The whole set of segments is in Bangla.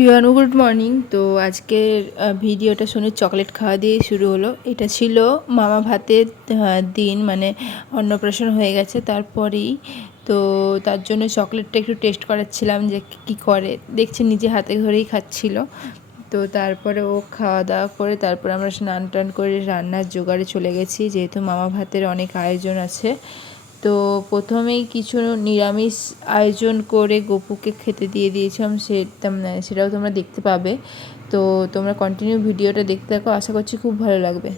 এভরিওয়ান গুড মর্নিং তো আজকের ভিডিওটা শুনে চকলেট খাওয়া দিয়ে শুরু হলো। এটা ছিল মামা ভাতের দিন মানে অন্নপ্রাশন হয়ে গেছে তারপরেই। তো তার জন্য চকলেটটা একটু টেস্ট করাচ্ছিলাম যে কি করে। দেখছি নিজে হাতে ধরেই খাচ্ছিল। তো তারপরে ও খাওয়া দাওয়া করে তারপরে আমরা স্নান টান করে রান্নার জোগাড়ে চলে গেছি। যেহেতু মামা ভাতের অনেক আয়োজন আছে তো প্রথমেই কিছু নিরামিষ আয়োজন করে গপুকে খেতে দিয়ে দিয়েছিলাম মানে সেটাও তোমরা দেখতে পাবে। তো তোমরা কন্টিনিউ ভিডিওটা দেখতে থাকো, আশা করছি খুব ভালো লাগবে।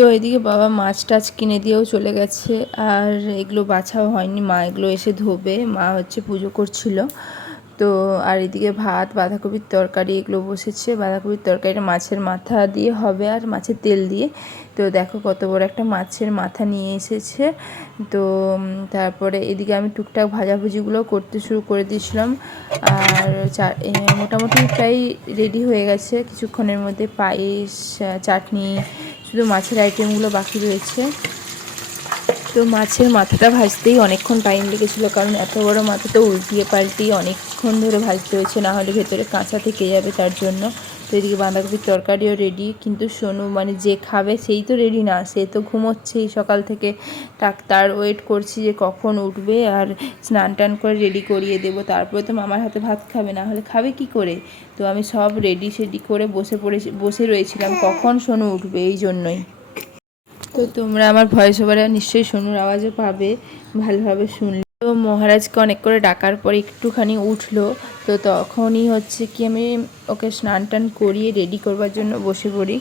তো এদিকে বাবা মাছ টাছ কিনে দিয়েও চলে গেছে, আর এগুলো বাছাও হয়নি। মা এগুলো এসে ধোবে, মা হচ্ছে পুজো করছিল। তো আর এদিকে ভাত, বাঁধাকপির তরকারি এগুলো বসেছে। বাঁধাকপির তরকারিটা মাছের মাথা দিয়ে হবে আর মাছের তেল দিয়ে। তো দেখো কত বড় একটা মাছের মাথা নিয়ে এসেছে। তো তারপরে এদিকে আমি টুকটাক ভাজাভুজিগুলো করতে শুরু করে দিয়েছিলাম। আর মোটামুটি প্রায় রেডি হয়ে গেছে। কিছুক্ষণের মধ্যে পায়েস চাটনি শুধু মাছের আইটেমগুলো বাকি রয়েছে। তো মাছের মাথাটা ভাজতেই অনেকক্ষণ টাইম লেগেছিল, কারণ এত বড় মাথা তো উল্টিয়ে পাল্টিয়ে অনেকক্ষণ ধরে ভাজতে হয়েছে, না হলে ভেতরে কাঁচা থেকে যাবে তার জন্য। তো এদিকে বাঁধাকপির তরকারিও রেডি কিন্তু সোনু মানে যে খাবে সেই তো রেডি না। সে তো ঘুমোচ্ছেই। সকাল থেকে তাক তার ওয়েট করছি যে কখন উঠবে আর স্নান টান করে রেডি করিয়ে দেবো। তারপরে তো মামার হাতে ভাত খাবে, না হলে খাবে কি করে? তো আমি সব রেডি সেডি করে বসে পড়ে বসে রয়েছিলাম কখন সোনু উঠবে এই জন্যই। তো তোমরা আমার ভয়েস ওভারে নিশ্চয়ই সোনুর আওয়াজও পাবে, ভালোভাবে শুনলে। মহারাজকে অনেক করে ডাকার পর একটুখানি উঠল। তো তখনই হচ্ছে কি আমি ওকে স্নান টান করিয়ে রেডি করবার জন্য বসে পড়ি।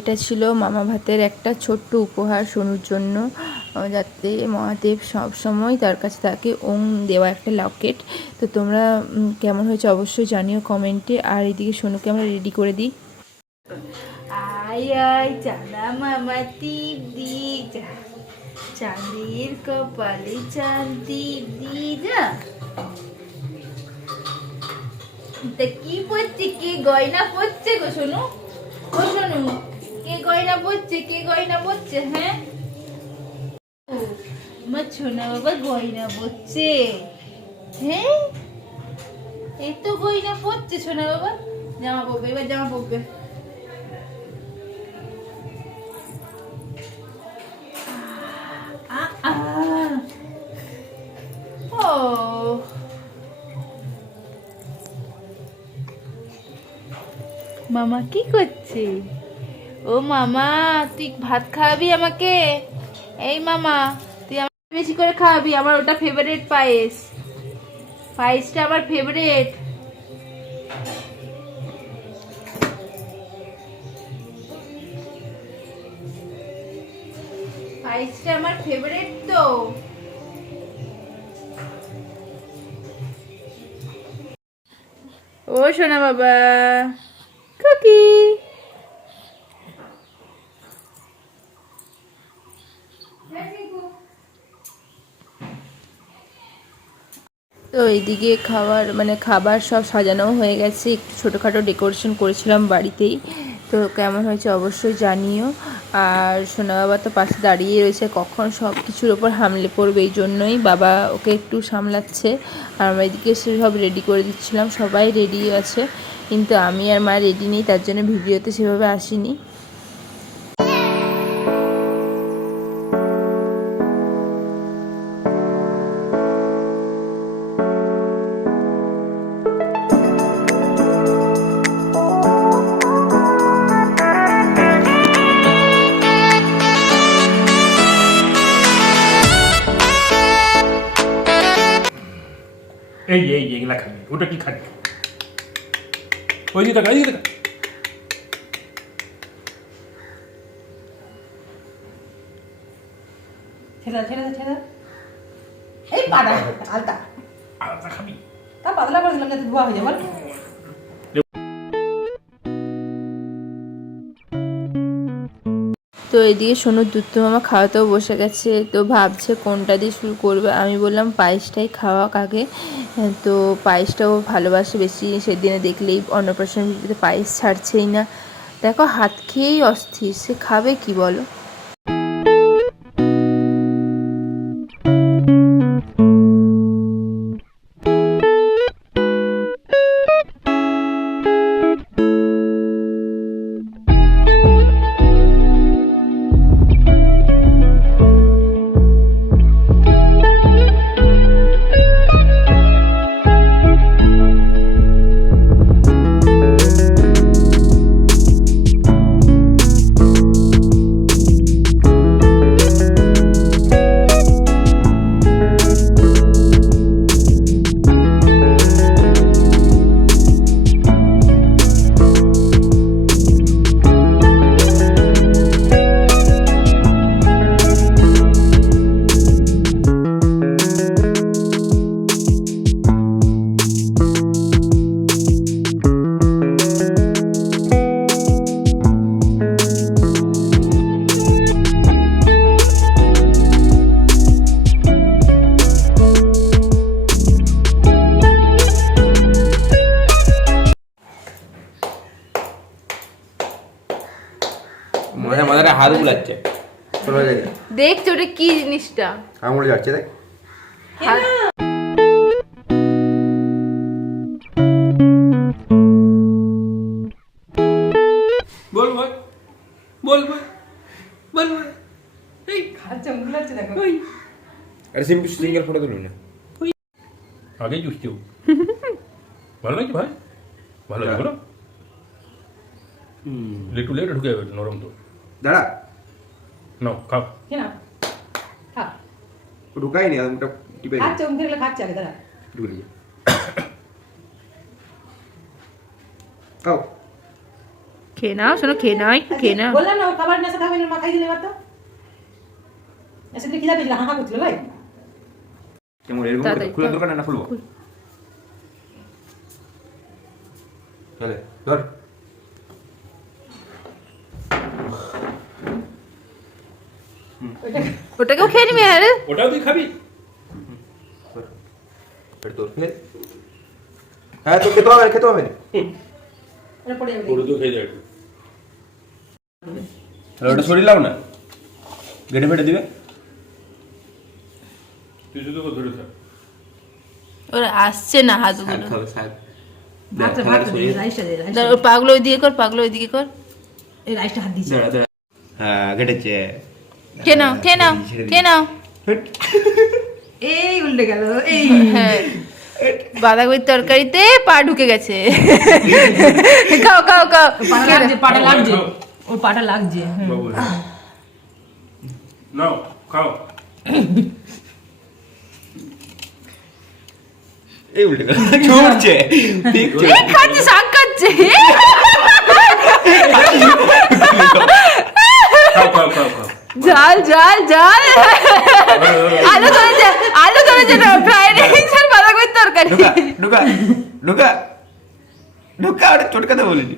এটা ছিল মামা ভাতের একটা ছোট্ট উপহার সোনুর জন্য। যাতে মহাদেব সব সময় তার কাছে থাকে, ওং দেওয়া একটা লকেট। তো তোমরা কেমন হয়েছে অবশ্যই জানিও কমেন্টে। আর এদিকে সোনুকে আমরা রেডি করে দিই। যা চাঁদের কপালে চাঁদ টিপ দি কি পড়ছে, কে গয়না পড়ছে গো কে গয়না পড়ছে কে গয়না পড়ছে হ্যাঁ? আমার ছোনা বাবা গয়না পড়ছে হ্যাঁ? এই তো গয়না পড়ছে সোনা বাবা। জামা পড়বে এবার জামা পড়বে মামা কি করছে? ও মামা, তুই ভাত খাওয়াবি আমাকে? এই মামা, তুই আমার বেশি করে খাওয়াবি, আমার ওটা ফেভারিট পায়েস। পায়েসটা আমার ফেভারিট পায়েসটা আমার ফেভারিট তো। ও সোনা বাবা। কুকি তো এইদিকে খাবার মানে খাবার সব সাজানো হয়ে গেছে। একটু ছোটোখাটো ডেকোরেশন করেছিলাম বাড়িতেই। তো কেমন হয়েছে অবশ্যই জানিও। আর সোনা বাবা তো পাশে দাঁড়িয়ে রয়েছে। কখন সব কিছুর ওপর হামলে পড়বে এই জন্যই বাবা ওকে একটু সামলাচ্ছে। আর আমরা এদিকে সব রেডি করে দিচ্ছিলাম। সবাই রেডি আছে। কিন্তু আমি আর মা রেডি নেই, তার জন্য ভিডিওতে সেভাবে আসিনি। ওটা কি ওই দিকে টাকা এই দিকে ছেড়ে ছেড়ে ছেড়ে এই পাড়া আলতা। আলতা খাবি? তা পাতলা করে দিলাম যাতে ধোয়া হয়ে যায় তো এদিকে সোনুর দুধ মামা খাওয়াতেও বসে গেছে তো ভাবছে কোনটা দিয়ে শুরু করবে। আমি বললাম পায়েসটাই খাওয়া হ্যাঁ, তো পায়েসটাও ভালোবাসে বেশি সেদিনে দেখলেই অন্নপ্রাশন পায়েস ছাড়ছেই না। দেখো হাত খেয়েই অস্থির সে খাবে কি বলো? হাত বুলাচ্ছে চলে দেখছ ওটা কি জিনিসটা? আঙুল যাচ্ছে দেখ। বল বল। বল বল। বল বল। এই। খাচ্ছে মুখ লাগছে দেখো। ওই। আরে সিম্পল সিঙ্গেল ফটো তুলুন না। আগেই চুষছে ও ভালো লাগছে ভাই? ভালো লাগছে বলো। লেটু লেট ঢুকে যাবে নরম তো। দাঁড়া। নাও খাও। কি না? খা। ঢুকাই নি আঙুলটা টিপে খাচ্ছে মুখে গেলে খাচ্ছে আগে দাঁড়া। ঢুকে দিয়ে খাও। খেয়ে নাও শোনো খেয়ে নাও একটু খেয়ে নাও। বললাম না খাবার নেশা খাবে না মা খাই দিলে তো এসে তুই খিদা পেয়েছিল হাঁকা করছিল ভাই কেমন এরকম খুলে। দরকার না খুলবো? চলে ধর। ওটাকেও খেয়ে নিবি আরে ওটাও তুই খাবি। তোর ফের হ্যাঁ তো খেতে হবে খেতে হবে। ওটা পড়ে তো খেয়ে যাবে। ওটা সরিয়ে লাও না। গেটে ফেটে দিবে। তুই শুধু ধরে থাক ওরা আসছে না হাতগুলো। পাগলো ওইদিকে কর পাগলো ওইদিকে কর। এই রাইসটা হাত দাঁড়া। হ্যাঁ কেটেছে খেয়ে নাও খেয়ে নাও ছেড়ে খেয়ে নাও এই উল্টে গেল এই। হ্যাঁ। বাঁধাকপির তরকারিতে পা ঢুকে গেছে। খাও খাও খাও। পাটা লাগছে। ওর পাটা লাগছে। নাও খাও। এই উল্টে গেল। ছুটছে। ঠিক খাচ্ছে শাক খাচ্ছে। ঝাল ঝাল ঝাল আলু ধরেছে আলু ধরেছে না ফ্রাইড রাইস আর বাঁধাকপির তরকারি। ঢুকা ঢুকা ঢুকা ওটা চটকাতে বলিনি।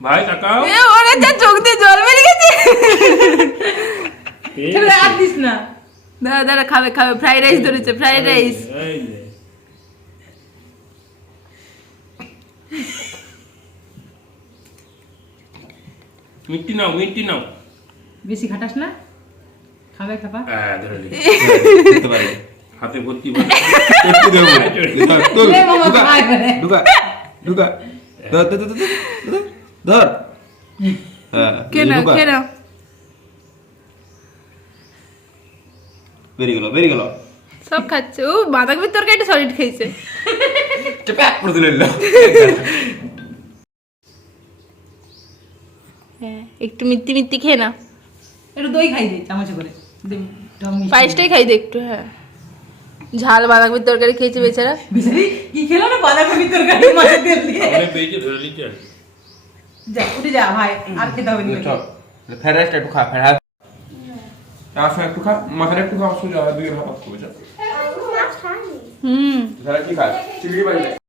ভাই তাকাও। এ, ওরে যা চোখ দিয়ে জল বেরিয়ে গেছে। ছেলে আর দিস না। দাঁড়া দাঁড়া খাবে খাবে। ফ্রাইড রাইস ধরেছে ফ্রাইড রাইস। মিষ্টি নাও মিষ্টি নাও। বেশি খাটাস না। খাবে খাবা হ্যাঁ পারে। হাতে ভর্তি ধর, হ্যাঁ বেরিয়ে গেল বেরিয়ে গেল। সব খাচ্ছে। ও বাঁধাকপির তরকারিটা সলিড খেয়েছে। হ্যাঁ একটু মিত্তি মিত্তি খেয়ে না একটু দই খাই দে চামচে করে। পায়েসটাই খাই দে একটু হ্যাঁ। ঝাল বাঁধাকপির তরকারি খেয়েছে বেচারা। বিচারি কি খেলো না বাঁধাকপির তরকারি মাছের তেল দিয়ে? ধরে নিচ্ছে যা উঠে যা ভাই আর খেতে হবে না চল ফ্রাইড রাইসটা একটু খা ফ্রাইড রাইস। সঙ্গে একটু খা মাথাটা একটু খা সোজা দুই করবে চল হুম। তাহলে কি খাস চিংড়ি মাছ।